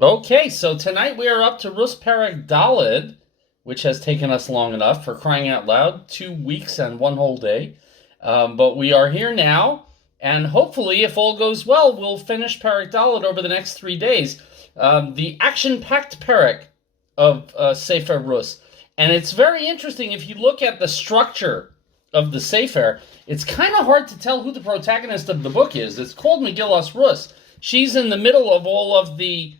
Okay, so tonight we are up to Rus Perek Dalid, which has taken us long enough, for crying out loud, 2 weeks and one whole day. But we are here now, and hopefully, if all goes well, we'll finish Perek Dalid over the next 3 days. The action-packed Perek of Sefer Rus. And it's very interesting if you look at the structure of the Sefer, it's kind of hard to tell who the protagonist of the book is. It's called Megillas Rus. She's in the middle of all of the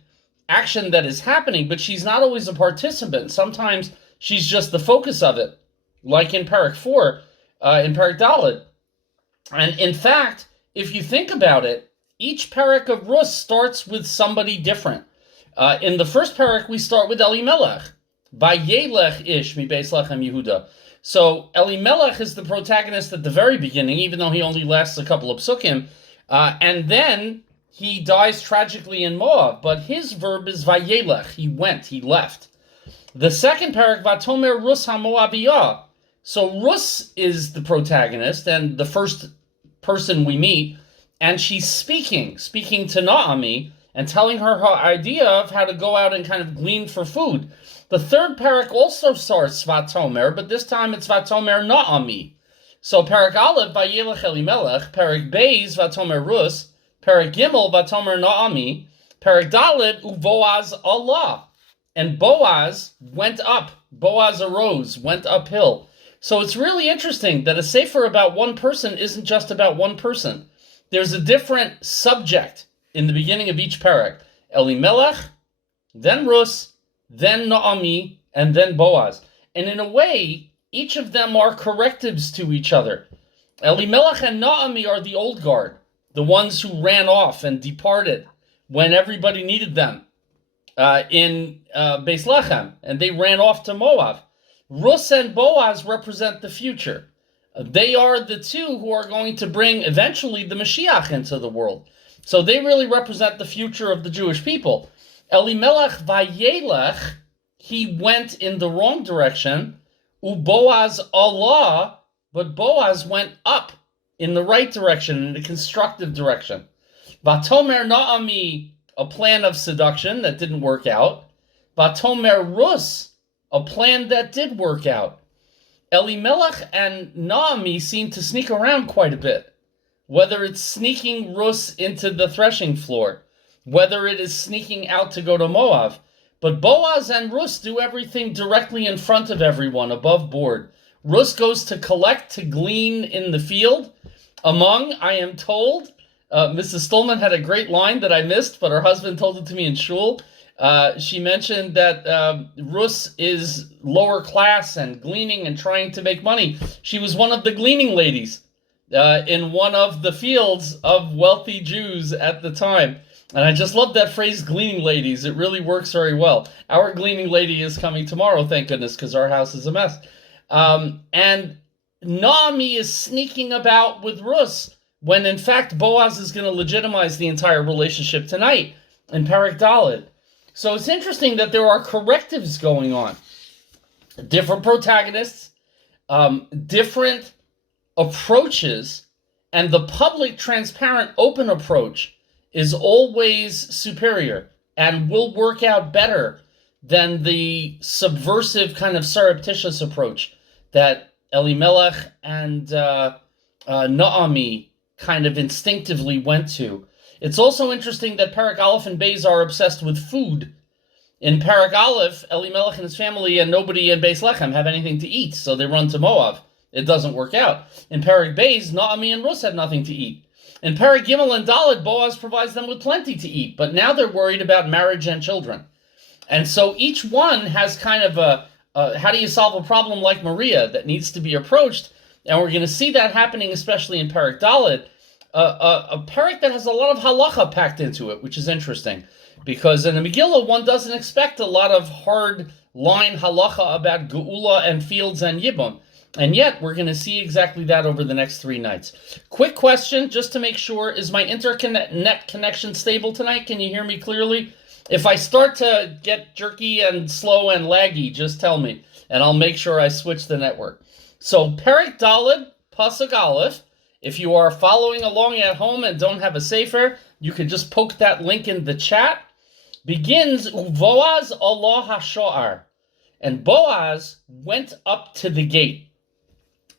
action that is happening, but she's not always a participant. Sometimes she's just the focus of it, like in Parak 4, in Parak Dalet. And in fact, if you think about it, each Parak of Rus starts with somebody different. In the first Parak, we start with Elimelech. Vayelech ish mi Beis Lechem Yehuda. So Elimelech is the protagonist at the very beginning, even though he only lasts a couple of psukim. And then he dies tragically in Moab, but his verb is vayelech. He went, he left. The second parak, vatomer Rus haMoabiyah. So Rus is the protagonist and the first person we meet, and she's speaking to Naomi and telling her idea of how to go out and kind of glean for food. The third parak also starts vatomer, but this time it's vatomer Naomi. So parak Aleph, vayelech Elimelech, parak Beis, vatomer Rus, Perek Gimel, Vatomer Naomi, Perek Dalet, Boaz Allah. And Boaz went up. Boaz arose, went uphill. So it's really interesting that a sefer about one person isn't just about one person. There's a different subject in the beginning of each Perek. Elimelech, then Rus, then Naomi, and then Boaz. And in a way, each of them are correctives to each other. Elimelech and Naomi are the old guard, the ones who ran off and departed when everybody needed them in Beis Lechem, and they ran off to Moab. Rus and Boaz represent the future. They are the two who are going to bring eventually the Mashiach into the world. So they really represent the future of the Jewish people. Elimelech vayelech, he went in the wrong direction. Boaz Allah, but Boaz went up in the right direction, in the constructive direction. Vatomer Naomi, a plan of seduction that didn't work out. Vatomer Rus, a plan that did work out. Elimelech and Naomi seem to sneak around quite a bit. Whether it's sneaking Rus into the threshing floor, whether it is sneaking out to go to Moab. But Boaz and Rus do everything directly in front of everyone, above board. Rus goes to collect, to glean in the field. Among, I am told, Mrs. Stolman had a great line that I missed, but her husband told it to me in shul. She mentioned that Rus is lower class and gleaning and trying to make money. She was one of the gleaning ladies in one of the fields of wealthy Jews at the time. And I just love that phrase, gleaning ladies. It really works very well. Our gleaning lady is coming tomorrow, thank goodness, because our house is a mess. And Naomi is sneaking about with Rus, when in fact Boaz is going to legitimize the entire relationship tonight in Parak Dalet. So it's interesting that there are correctives going on. Different protagonists, different approaches, and the public, transparent, open approach is always superior and will work out better than the subversive kind of surreptitious approach that Elimelech and Naomi kind of instinctively went to. It's also interesting that Parak Aleph and Beis are obsessed with food. In Parak Aleph, Elimelech and his family and nobody in Beis Lechem have anything to eat, so they run to Moab. It doesn't work out. In Parak Beis, Naomi and Rus have nothing to eat. In Parak Gimel and Dalet, Boaz provides them with plenty to eat, but now they're worried about marriage and children. And so each one has kind of a how do you solve a problem like Maria that needs to be approached? And we're going to see that happening, especially in Parak Dalet, a parak that has a lot of halacha packed into it, which is interesting. Because in the Megillah, one doesn't expect a lot of hard line halacha about geula and fields and yibum. And yet, we're going to see exactly that over the next 3 nights. Quick question, just to make sure, is my internet connection stable tonight? Can you hear me clearly? If I start to get jerky and slow and laggy, just tell me, and I'll make sure I switch the network. So, Perek Daled, Pasuk Aleph. If you are following along at home and don't have a sefer, you can just poke that link in the chat. begins, Boaz Allah HaSho'ar. And Boaz went up to the gate.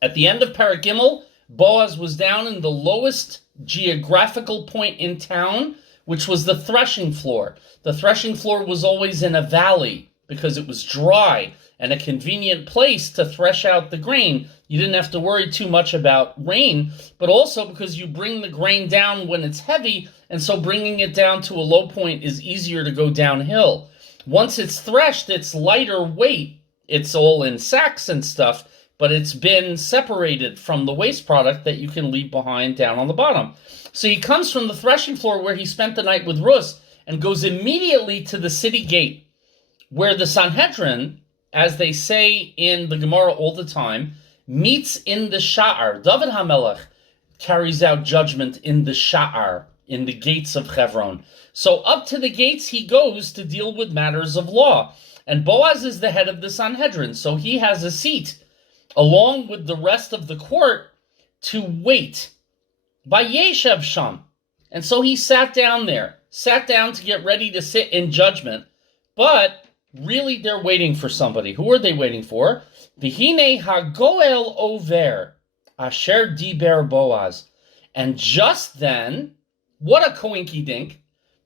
At the end of Perek Gimel, Boaz was down in the lowest geographical point in town, which was the threshing floor. The threshing floor was always in a valley because it was dry and a convenient place to thresh out the grain. You didn't have to worry too much about rain, but also because you bring the grain down when it's heavy, and so bringing it down to a low point is easier to go downhill. Once it's threshed, it's lighter weight. It's all in sacks and stuff, but it's been separated from the waste product that you can leave behind down on the bottom. So he comes from the threshing floor where he spent the night with Ruth and goes immediately to the city gate, where the Sanhedrin, as they say in the Gemara all the time, meets in the Sha'ar. David HaMelech carries out judgment in the Sha'ar, in the gates of Hebron. So up to the gates he goes to deal with matters of law. And Boaz is the head of the Sanhedrin, so he has a seat along with the rest of the court to wait. Vayeshev sham. And so he sat down to get ready to sit in judgment. But really they're waiting for somebody. Who are they waiting for? V'hine hagoel over, asher diber Boaz. And just then, what a coinkydink,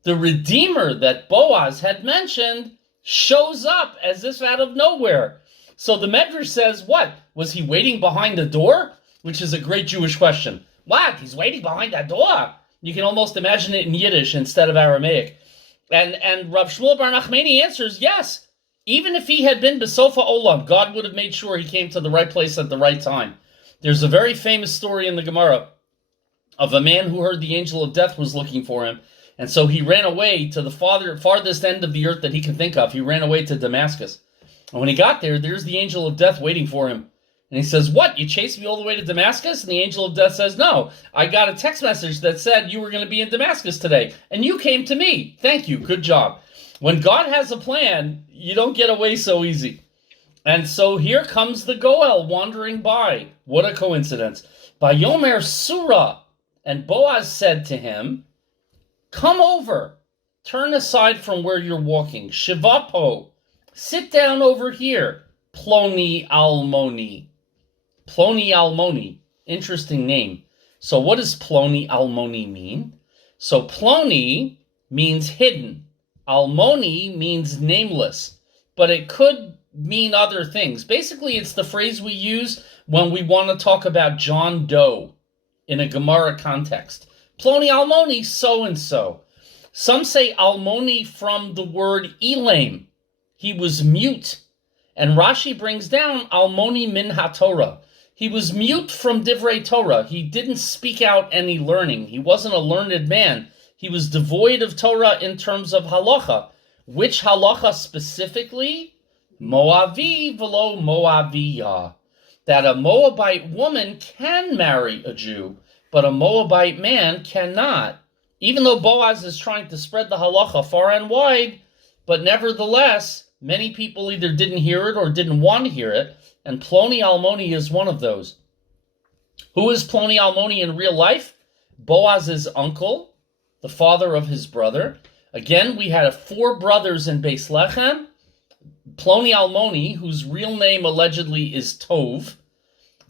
the Redeemer that Boaz had mentioned shows up as if out of nowhere. So the Medrash says, what? Was he waiting behind the door? Which is a great Jewish question. What? He's waiting behind that door? You can almost imagine it in Yiddish instead of Aramaic. And Rav Shmuel Bar Nachmani answers, yes. Even if he had been Besofa Olam, God would have made sure he came to the right place at the right time. There's a very famous story in the Gemara of a man who heard the angel of death was looking for him. And so he ran away to the farthest end of the earth that he could think of. He ran away to Damascus. And when he got there, there's the angel of death waiting for him. And he says, what, you chased me all the way to Damascus? And the angel of death says, no, I got a text message that said you were going to be in Damascus today. And you came to me. Thank you. Good job. When God has a plan, you don't get away so easy. And so here comes the Goel wandering by. What a coincidence. Bayomer Surah. And Boaz said to him, come over. Turn aside from where you're walking. Shivapo. Sit down over here. Ploni Almoni. Ploni Almoni. Interesting name. So what does Ploni Almoni mean? So Ploni means hidden. Almoni means nameless. But it could mean other things. Basically, it's the phrase we use when we want to talk about John Doe in a Gemara context. Ploni Almoni, so-and-so. Some say Almoni from the word Elam. He was mute. And Rashi brings down Almoni min HaTorah. He was mute from Divrei Torah. He didn't speak out any learning. He wasn't a learned man. He was devoid of Torah in terms of halacha. Which halacha specifically? Moavi velo Moaviyah. That a Moabite woman can marry a Jew, but a Moabite man cannot. Even though Boaz is trying to spread the halacha far and wide, but nevertheless, many people either didn't hear it or didn't want to hear it, and Ploni Almoni is one of those. Who is Ploni Almoni in real life? Boaz's uncle, the father of his brother. Again, we had 4 brothers in Beis Lechem. Ploni Almoni, whose real name allegedly is Tov.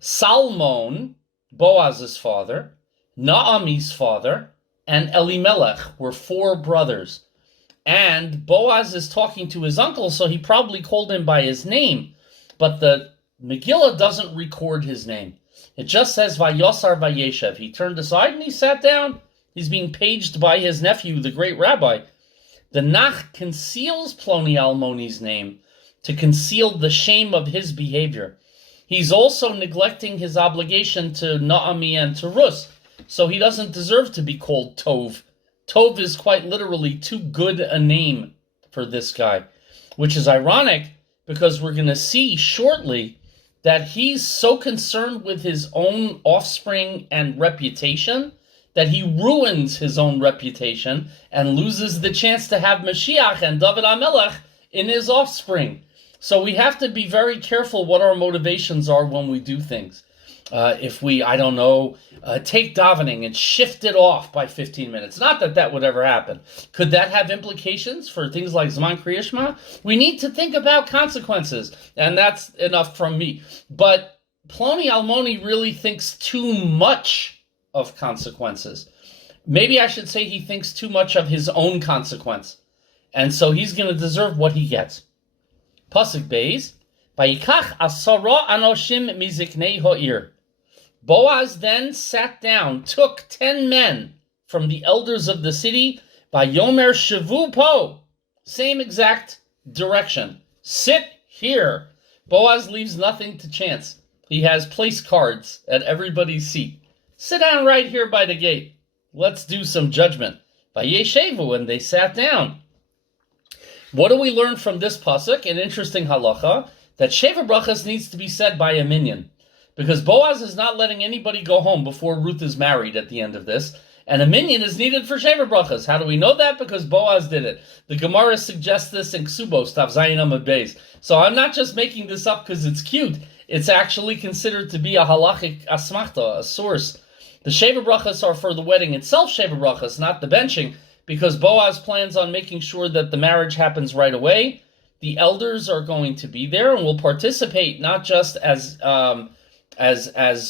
Salmon, Boaz's father. Naomi's father. And Elimelech were 4 brothers. And Boaz is talking to his uncle, so he probably called him by his name. But the Megillah doesn't record his name. It just says Vayosar Vayeshev. He turned aside and he sat down. He's being paged by his nephew, the great rabbi. The Nach conceals Ploni Almoni's name to conceal the shame of his behavior. He's also neglecting his obligation to Naomi and to Ruth, so he doesn't deserve to be called Tov. Tov is quite literally too good a name for this guy, which is ironic because we're going to see shortly that he's so concerned with his own offspring and reputation that he ruins his own reputation and loses the chance to have Mashiach and David HaMelech in his offspring. So we have to be very careful what our motivations are when we do things. If we, I don't know, take davening and shift it off by 15 minutes. Not that that would ever happen. Could that have implications for things like Zman Kriya Shema? We need to think about consequences, and that's enough from me. But Ploni Almoni really thinks too much of consequences. Maybe I should say he thinks too much of his own consequence. And so he's going to deserve what he gets. Pasuk Beis, Vayikach asara anoshim miziknei ha'ir. Boaz then sat down, took 10 men from the elders of the city, Vayomer Shavu Po, same exact direction. Sit here. Boaz leaves nothing to chance. He has place cards at everybody's seat. Sit down right here by the gate. Let's do some judgment. Vayeshevu, and they sat down. What do we learn from this pasuk? An interesting halacha, that Sheva Brachas needs to be said by a minyan. Because Boaz is not letting anybody go home before Ruth is married at the end of this. And a minyan is needed for Sheva Brachas. How do we know that? Because Boaz did it. The Gemara suggests this in Ksubos, Tav Zayin Amud Beis. So I'm not just making this up because it's cute. It's actually considered to be a halachic asmachta, a source. The Sheva Brachas are for the wedding itself, Sheva Brachas, not the benching, because Boaz plans on making sure that the marriage happens right away. The elders are going to be there and will participate not just as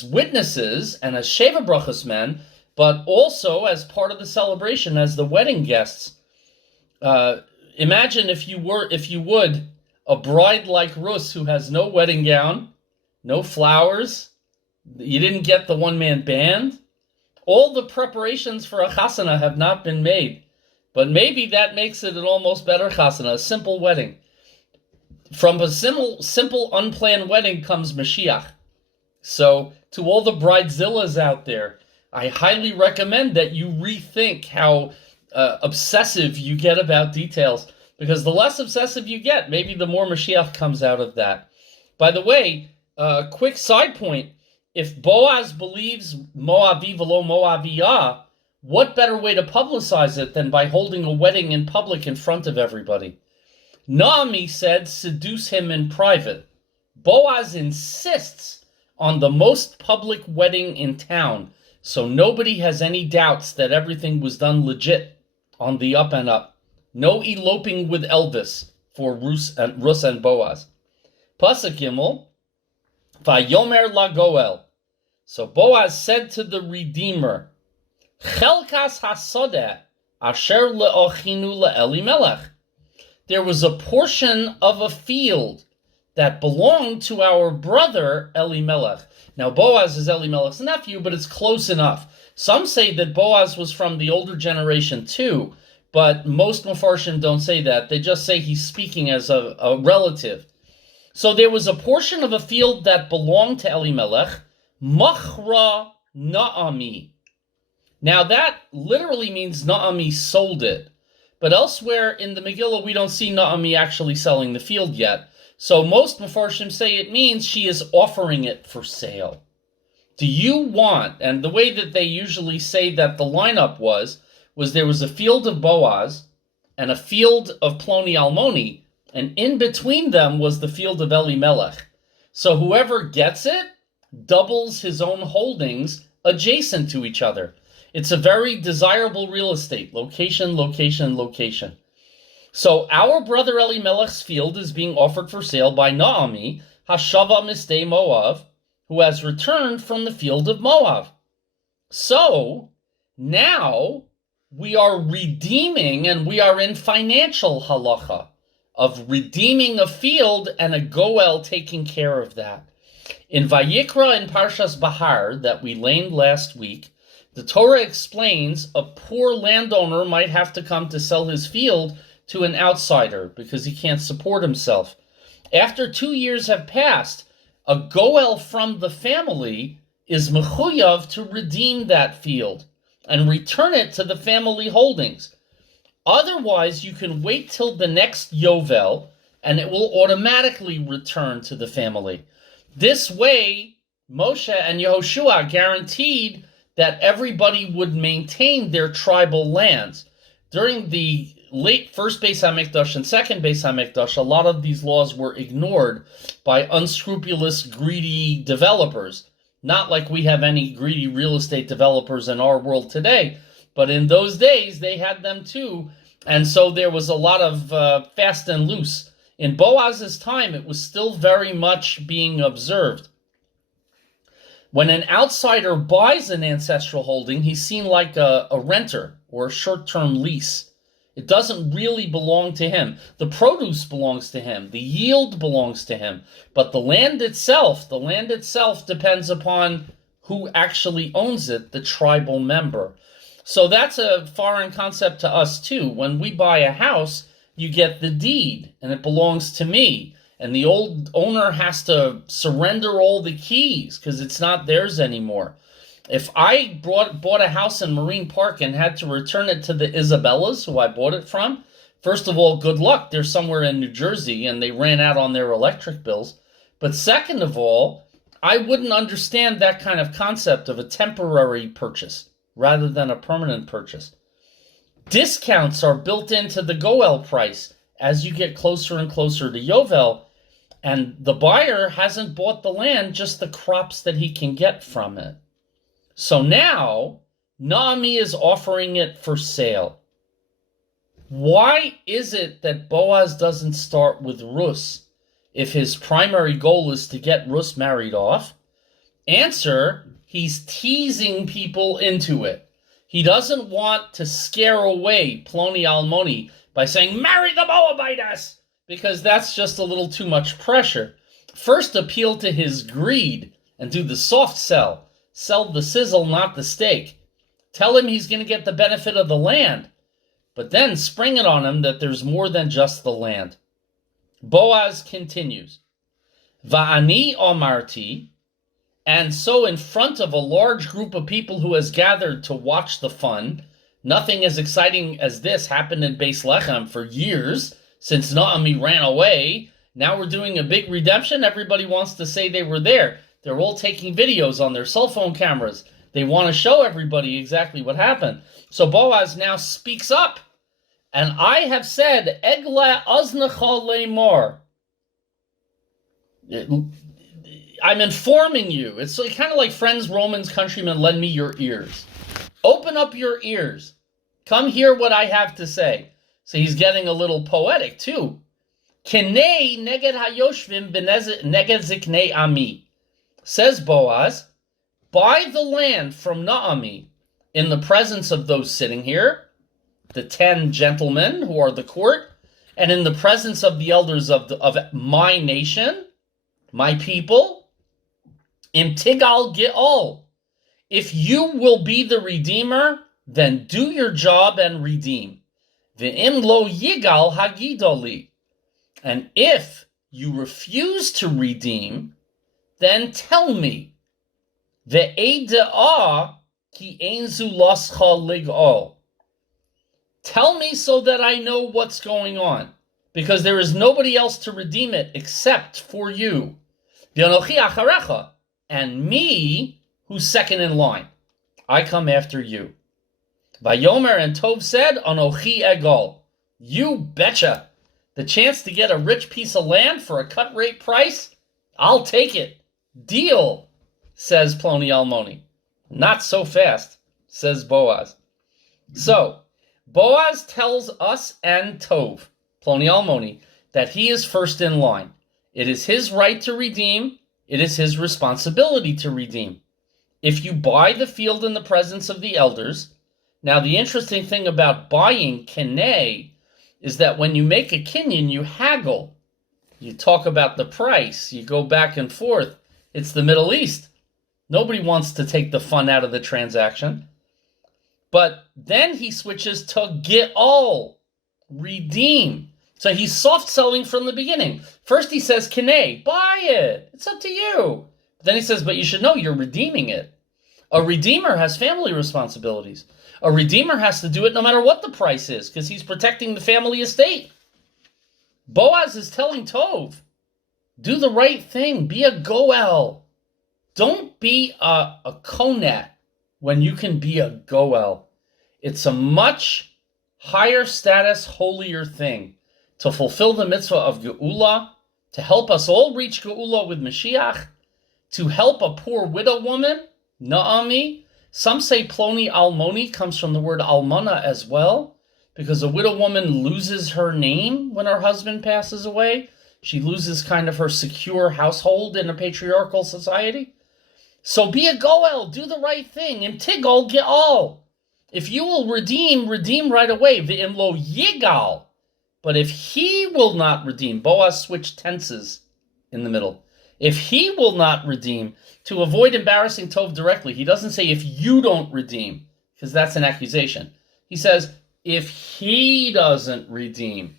witnesses and as Sheva Brachas men, but also as part of the celebration, as the wedding guests. Imagine if you would, a bride like Ruth who has no wedding gown, no flowers, you didn't get the one-man band. All the preparations for a chasana have not been made, but maybe that makes it an almost better chasana, a simple wedding. From a simple unplanned wedding comes Mashiach. So to all the bridezillas out there, I highly recommend that you rethink how obsessive you get about details, because the less obsessive you get, maybe the more Mashiach comes out of that. By the way, quick side point, if Boaz believes Moavi velo Moaviyah, what better way to publicize it than by holding a wedding in public in front of everybody? Naomi said, seduce him in private. Boaz insists on the most public wedding in town, so nobody has any doubts that everything was done legit, on the up and up. No eloping with Elvis for Rus and Boaz. Pasuk Gimel, Vayomer la Goel. So Boaz said to the Redeemer, Chelkas hasodeh asher le'ochinu le'Elimelech. There was a portion of a field that belonged to our brother Elimelech. Now Boaz is Elimelech's nephew, but it's close enough. Some say that Boaz was from the older generation too, but most Mefarshim don't say that. They just say he's speaking as a relative. So there was a portion of a field that belonged to Elimelech, Machra Naami. Now that literally means Naami sold it. But elsewhere in the Megillah, we don't see Naomi actually selling the field yet. So most Mefarshim say it means she is offering it for sale. Do you want, and the way that they usually say that the lineup was there was a field of Boaz and a field of Ploni Almoni, and in between them was the field of Elimelech. So whoever gets it doubles his own holdings adjacent to each other. It's a very desirable real estate. Location, location, location. So our brother Elimelech's field is being offered for sale by Naomi, Hashava Mistei Moav, who has returned from the field of Moab. So now we are redeeming, and we are in financial halacha of redeeming a field and a goel taking care of that. In Vayikra in Parshas Bahar that we learned last week, the Torah explains a poor landowner might have to come to sell his field to an outsider because he can't support himself. After 2 years have passed, a goel from the family is mechuyav to redeem that field and return it to the family holdings. Otherwise, you can wait till the next Yovel and it will automatically return to the family. This way, Moshe and Yehoshua guaranteed that everybody would maintain their tribal lands. During the late first Beis HaMikdash and second Beis HaMikdash, a lot of these laws were ignored by unscrupulous, greedy developers. Not like we have any greedy real estate developers in our world today, but in those days they had them too. And so there was a lot of fast and loose. In Boaz's time, it was still very much being observed. When an outsider buys an ancestral holding, he's seen like a renter or a short-term lease. It doesn't really belong to him. The produce belongs to him. The yield belongs to him. But the land itself depends upon who actually owns it, the tribal member. So that's a foreign concept to us too. When we buy a house, you get the deed, and it belongs to me. And the old owner has to surrender all the keys because it's not theirs anymore. If I bought a house in Marine Park and had to return it to the Isabellas, who I bought it from, first of all, good luck. They're somewhere in New Jersey and they ran out on their electric bills. But second of all, I wouldn't understand that kind of concept of a temporary purchase rather than a permanent purchase. Discounts are built into the Goel price as you get closer and closer to Yovel. And the buyer hasn't bought the land, just the crops that he can get from it. So now, Naomi is offering it for sale. Why is it that Boaz doesn't start with Ruth if his primary goal is to get Ruth married off? Answer, he's teasing people into it. He doesn't want to scare away Ploni Almoni by saying, marry the Moabitess, because that's just a little too much pressure. First, appeal to his greed and do the soft sell. Sell the sizzle, not the steak. Tell him he's going to get the benefit of the land, but then spring it on him that there's more than just the land. Boaz continues, Va'ani omarti, and so in front of a large group of people who has gathered to watch the fun, nothing as exciting as this happened in Beis Lechem for years, since Naomi ran away. Now we're doing a big redemption. Everybody wants to say they were there. They're all taking videos on their cell phone cameras. They want to show everybody exactly what happened. So Boaz now speaks up. And I have said, Egle aznecha lemor. I'm informing you. It's kind of like friends, Romans, countrymen, lend me your ears. Open up your ears. Come hear what I have to say. So he's getting a little poetic too. Kenei neged hayoshvim neged ziknei ami. Says Boaz, buy the land from Naomi in the presence of those sitting here, the 10 gentlemen who are the court, and in the presence of the elders of my nation, my people. Imtigal Ge'ol. If you will be the redeemer, then do your job and redeem. Ve'im lo yigal hagidoli. And if you refuse to redeem, then tell me. Ve'ede'ah ki einzu lascha lig'ol. Tell me so that I know what's going on, because there is nobody else to redeem it except for you. V'anochi acharecha, and me, who's second in line. I come after you. Vayomer, and Tov said, Anochi egol. You betcha. The chance to get a rich piece of land for a cut rate price? I'll take it. Deal, says Ploni Almoni. Not so fast, says Boaz. So, Boaz tells us and Tov, Ploni Almoni, that he is first in line. It is his right to redeem. It is his responsibility to redeem. If you buy the field in the presence of the elders, now the interesting thing about buying kenei is that when you make a kinyan, you haggle. You talk about the price. You go back and forth. It's the Middle East. Nobody wants to take the fun out of the transaction. But then he switches to ge'ol, redeem. So he's soft selling from the beginning. First he says, kenei, buy it. It's up to you. But then he says, but you should know you're redeeming it. A redeemer has family responsibilities. A redeemer has to do it no matter what the price is, because he's protecting the family estate. Boaz is telling Tov, do the right thing. Be a goel. Don't be a konat when you can be a goel. It's a much higher status, holier thing to fulfill the mitzvah of Geula, to help us all reach Geula with Mashiach, to help a poor widow woman, Naomi. Some say Ploni Almoni comes from the word almana as well, because a widow woman loses her name when her husband passes away. She loses kind of her secure household in a patriarchal society. So be a goel, do the right thing. Im tigol ge'al. If you will redeem right away. V'im lo yigal. But if he will not redeem, Boaz switched tenses in the middle. If he will not redeem, to avoid embarrassing Tov directly, he doesn't say if you don't redeem, because that's an accusation. He says if he doesn't redeem.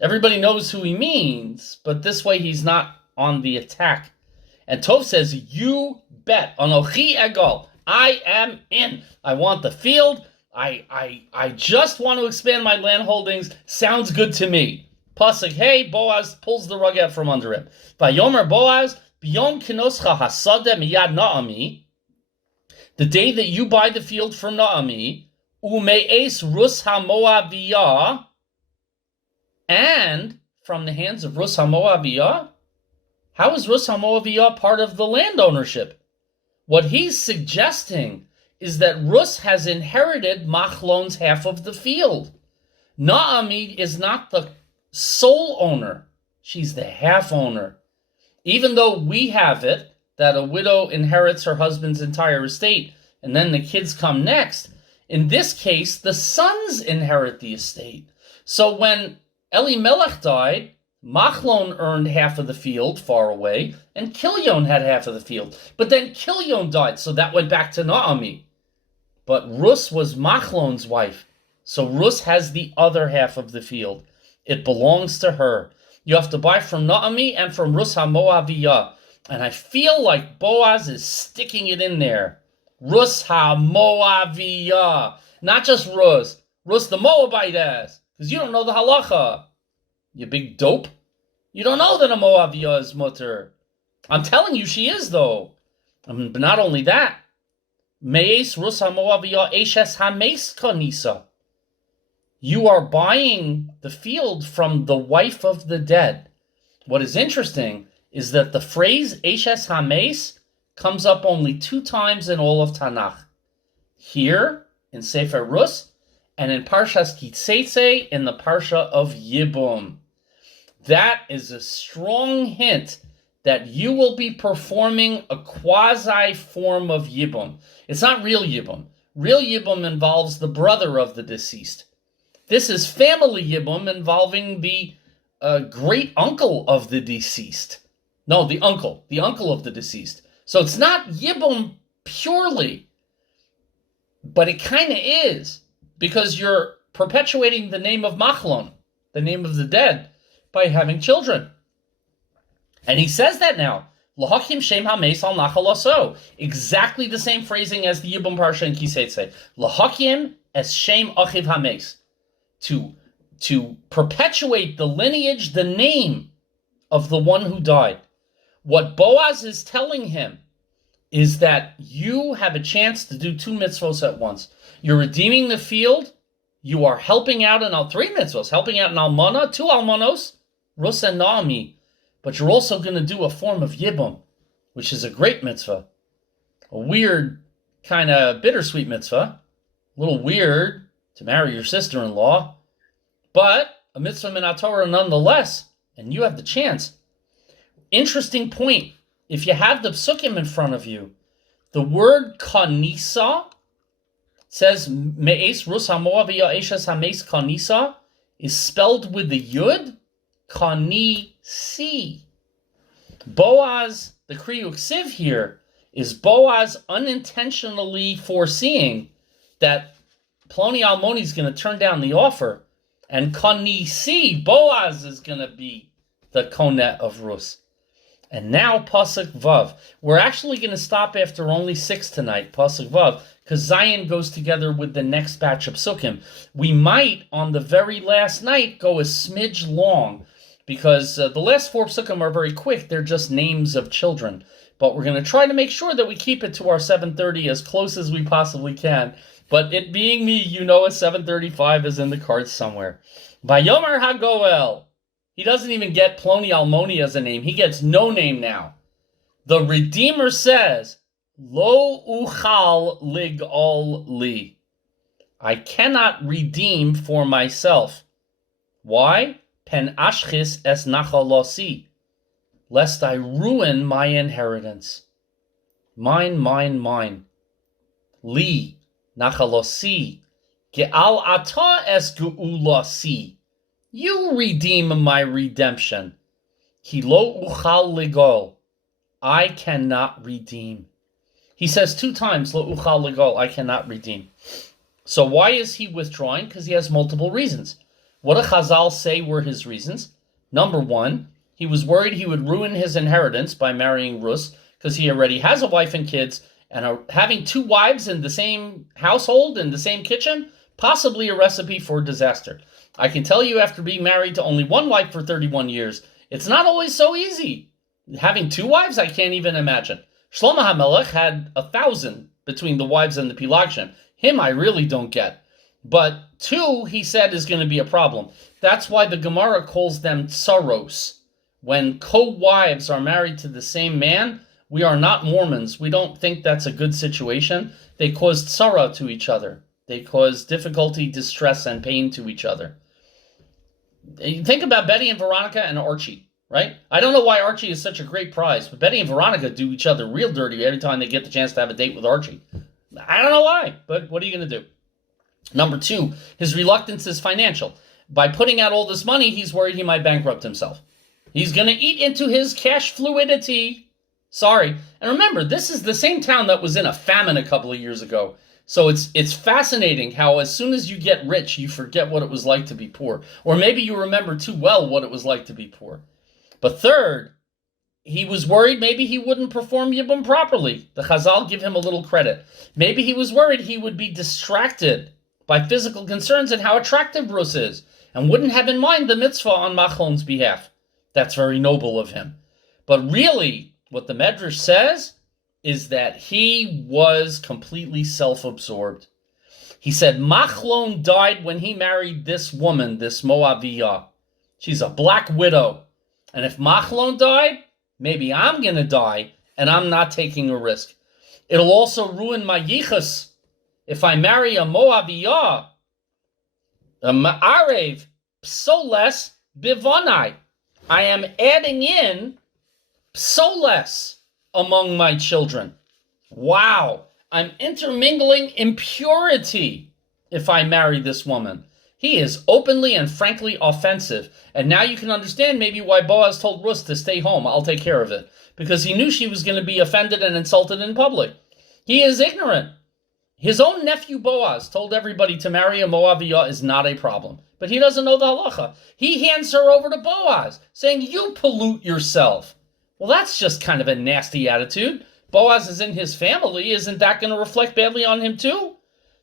Everybody knows who he means, but this way he's not on the attack. And Tov says, you bet. Anochi egal. I am in. I want the field. I just want to expand my land holdings. Sounds good to me. Pasuk, hey, Boaz pulls the rug out from under him. Vayomer Boaz, biyom kinoscha hasadeh miyad Naomi, the day that you buy the field from Naomi, ume'es Rus HaMoaviyah, and from the hands of Rus HaMoaviyah. How is Rus HaMoaviyah part of the land ownership? What he's suggesting is that Rus has inherited Machlon's half of the field. Naomi is not the sole owner. She's the half owner. Even though we have it, that a widow inherits her husband's entire estate, and then the kids come next, in this case, the sons inherit the estate. So when Elimelech died, Machlon earned half of the field far away, and Kilyon had half of the field. But then Kilyon died, so that went back to Naomi. But Rus was Machlon's wife, so Rus has the other half of the field. It belongs to her. You have to buy from Naomi and from Rus HaMoaviyah. And I feel like Boaz is sticking it in there. Rus HaMoaviyah. Not just Rus. Rus the Moabite ass. Because you don't know the halacha. You big dope. You don't know that a Moaviyah is mutter. I'm telling you she is, though. But not only that. Me'es Rus HaMoaviyah Eshes HaMes Kanisa. You are buying the field from the wife of the dead. What is interesting is that the phrase Eshes HaMes comes up only 2 times in all of Tanakh. Here, in Sefer Rus, and in Parshas Kitzetzeh, in the Parsha of Yibum. That is a strong hint that you will be performing a quasi form of Yibum. It's not real Yibum. Real Yibum involves the brother of the deceased. This is family Yibum involving the great uncle of the deceased. No, the uncle of the deceased. So it's not Yibum purely, but it kind of is, because you're perpetuating the name of Machlon, the name of the dead, by having children. And he says that now. Lahakim shem hames al nachalaso. Exactly the same phrasing as the Yibum Parsha in Kisetzeh. Lahakim es shem achiv hames. To perpetuate the lineage, the name of the one who died. What Boaz is telling him is that you have a chance to do 2 mitzvos at once. You're redeeming the field. You are helping out in 3 mitzvos, helping out in Almana, 2 Almanos, Rus and Naomi. But you're also going to do a form of Yibum, which is a great mitzvah. A weird, kind of bittersweet mitzvah. A little weird to marry your sister-in-law, but a mitzvah min HaTorah nonetheless, and you have the chance. Interesting point. If you have the psukim in front of you, the word kanisa says me'es Rus HaMoaviyah Eshes HaMes Kanisa is spelled with the yud, kanisi. Boaz, the Kriyuk Siv here, is Boaz unintentionally foreseeing that Ploni Almoni is going to turn down the offer, and kanisi, Boaz, is going to be the konet of Rus. And now Pasuk Vav. We're actually going to stop after only 6 tonight, Pasuk Vav, because Zion goes together with the next batch of Sukkim. We might, on the very last night, go a smidge long, because the last 4 Sukkim are very quick. They're just names of children. But we're going to try to make sure that we keep it to our 7:30 as close as we possibly can. But it being me, you know a 7:35 is in the cards somewhere. Vayomer HaGoel. He doesn't even get Ploni Almoni as a name. He gets no name now. The Redeemer says, Lo uchal ligol li. I cannot redeem for myself. Why? Pen ashchis es nachalosi. Lest I ruin my inheritance. Mine. Li, nachalosi. Ge'al ata es ge'ulasi. You redeem my redemption. Ki lo uchal ligol. I cannot redeem. He says 2 times, Lo uchal ligol, I cannot redeem. So why is he withdrawing? Because he has multiple reasons. What do Chazal say were his reasons? Number 1, he was worried he would ruin his inheritance by marrying Ruth, because he already has a wife and kids, and having 2 wives in the same household, in the same kitchen, possibly a recipe for disaster. I can tell you, after being married to only 1 wife for 31 years, it's not always so easy. Having 2 wives, I can't even imagine. Shlomo HaMelech had 1,000 between the wives and the Pilagshim. Him I really don't get. But 2, he said, is going to be a problem. That's why the Gemara calls them tsaros. When co-wives are married to the same man, we are not Mormons. We don't think that's a good situation. They cause tsara to each other. They cause difficulty, distress, and pain to each other. You think about Betty and Veronica and Archie, right? I don't know why Archie is such a great prize, but Betty and Veronica do each other real dirty every time they get the chance to have a date with Archie. I don't know why, but what are you going to do? Number 2, his reluctance is financial. By putting out all this money, he's worried he might bankrupt himself. He's going to eat into his cash fluidity. Sorry. And remember, this is the same town that was in a famine a couple of years ago. So it's fascinating how as soon as you get rich, you forget what it was like to be poor. Or maybe you remember too well what it was like to be poor. But third, he was worried maybe he wouldn't perform Yibum properly. The Chazal give him a little credit. Maybe he was worried he would be distracted by physical concerns and how attractive Ruth is, and wouldn't have in mind the mitzvah on Machlon's behalf. That's very noble of him. But really, what the Medrash says is that he was completely self-absorbed. He said Machlon died when he married this woman, this Moabiyah. She's a black widow. And if Machlon died, maybe I'm going to die, and I'm not taking a risk. It'll also ruin my yichus. If I marry a Moabiyah, a Ma'arev, psoles bivonai. I am adding in psoles among my children. Wow. I'm intermingling impurity if I marry this woman. He is openly and frankly offensive. And now you can understand maybe why Boaz told Ruth to stay home. I'll take care of it. Because he knew she was going to be offended and insulted in public. He is ignorant. His own nephew Boaz told everybody to marry a Moabiyah is not a problem. But he doesn't know the halacha. He hands her over to Boaz, saying, you pollute yourself. Well, that's just kind of a nasty attitude. Boaz is in his family. Isn't that going to reflect badly on him too?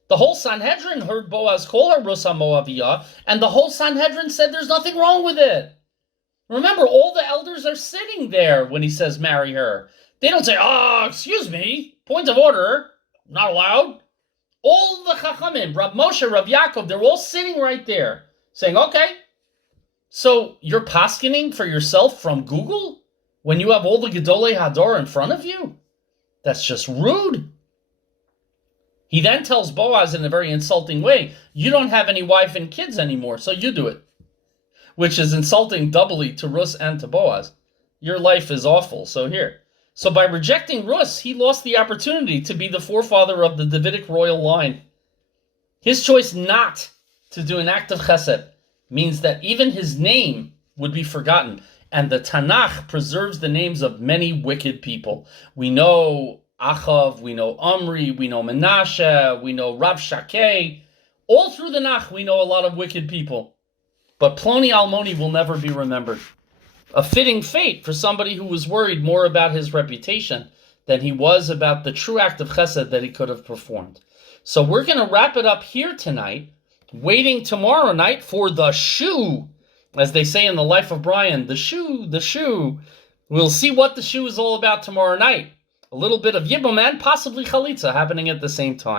The whole Sanhedrin heard Boaz call her Ruth Moabiyah, and the whole Sanhedrin said there's nothing wrong with it. Remember, all the elders are sitting there when he says marry her. They don't say, excuse me, point of order, not allowed. All the Chachamim, Rav Moshe, Rav Yaakov, they're all sitting right there saying, okay, so you're paskening for yourself from Google when you have all the Gedolei Hador in front of you? That's just rude. He then tells Boaz in a very insulting way, you don't have any wife and kids anymore, so you do it. Which is insulting doubly to Ruth and to Boaz. Your life is awful, so here. So by rejecting Ruth, he lost the opportunity to be the forefather of the Davidic royal line. His choice not to do an act of chesed means that even his name would be forgotten. And the Tanakh preserves the names of many wicked people. We know Achav, we know Omri, we know Menashe, we know Rav Shakeh. All through the Nach, we know a lot of wicked people. But Ploni Almoni will never be remembered. A fitting fate for somebody who was worried more about his reputation than he was about the true act of chesed that he could have performed. So we're going to wrap it up here tonight, waiting tomorrow night for the shoe. As they say in the life of Brian, the shoe. We'll see what the shoe is all about tomorrow night. A little bit of Yibum and possibly Chalitza happening at the same time.